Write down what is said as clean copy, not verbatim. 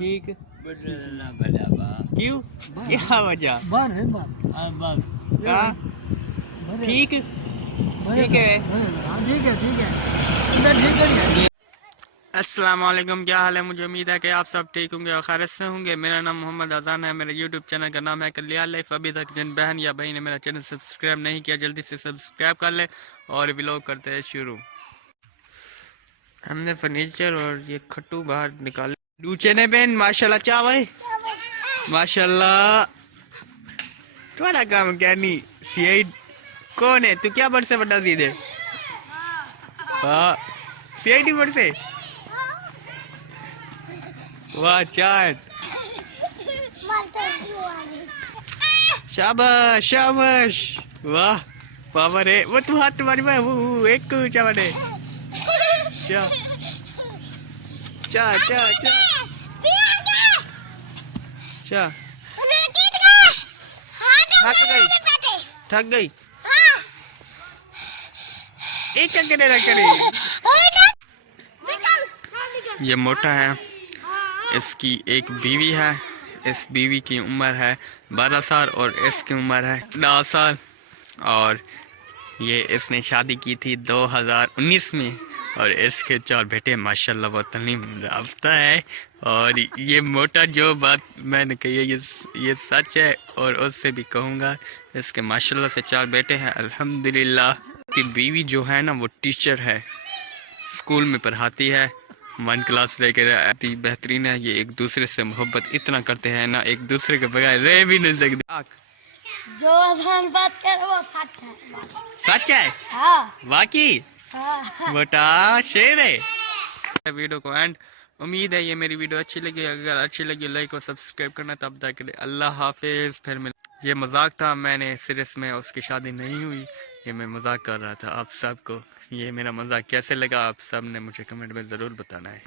ठीक क्यों क्या वजह ठीक ठीक है अस्सलाम वालेकुम, क्या हाल है। मुझे उम्मीद है कि आप सब ठीक होंगे और खैरियत से होंगे। मेरा नाम मोहम्मद अजान है। मेरे यूट्यूब चैनल का नाम है कल्याण लाइफ। अभी तक जिन बहन या भाई ने मेरा चैनल सब्सक्राइब नहीं किया जल्दी से सब्सक्राइब कर ले और व्लॉग करते हैं शुरू। हमने फर्नीचर और ये खट्टू बाहर निकाले। दूचे ने बहन माशाल्लाह क्या भाई माशाल्लाह। तुम्हारा काम क्या नहीं सीआई कौन है तू, क्या बड़ से बड़ा सीधे सीआईडी बड़ से। वाह चांद शाबाश शाबाश वाह पावर है वो तू हाथ तुम्हारी में वो एक चावल है चा चा चा चा चा थक गई एक करे ना करे। ये मोटा है, इसकी एक बीवी है। इस बीवी की उम्र है 12 साल और इसकी उम्र है 10 साल। और ये इसने शादी की थी 2019 में और इसके 4 बेटे माशाल्लाह वो तलीम याफ्ता है। और ये मोटा जो बात मैंने कही है ये सच है और उससे भी कहूँगा। इसके माशाल्लाह से 4 बेटे हैं अल्हम्दुलिल्लाह। की बीवी जो है ना वो टीचर है, स्कूल में पढ़ाती है, 1 क्लास लेकर आती। बेहतरीन है। ये एक दूसरे से मोहब्बत इतना करते हैं ना, एक दूसरे के बगैर रह भी नहीं सकते। जो बात कर वो सच है। सच है हाँ। वाकई हाँ। बेटा शेर है। वीडियो को एंड उम्मीद है ये मेरी वीडियो अच्छी लगी। अगर अच्छी लगी लाइक और सब्सक्राइब करना। तब तक के लिए अल्लाह हाफिज। फिर मिल। ये मजाक था, मैंने सीरियस में उसकी शादी नहीं हुई, ये मैं मजाक कर रहा था। आप सबको ये मेरा मजाक कैसे लगा आप सब ने मुझे कमेंट में ज़रूर बताना है।